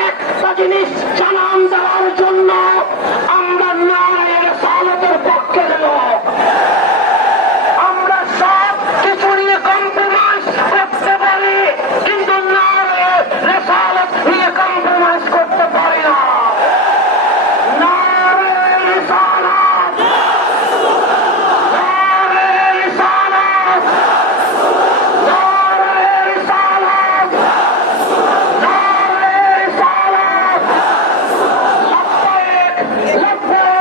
এক জিনিস left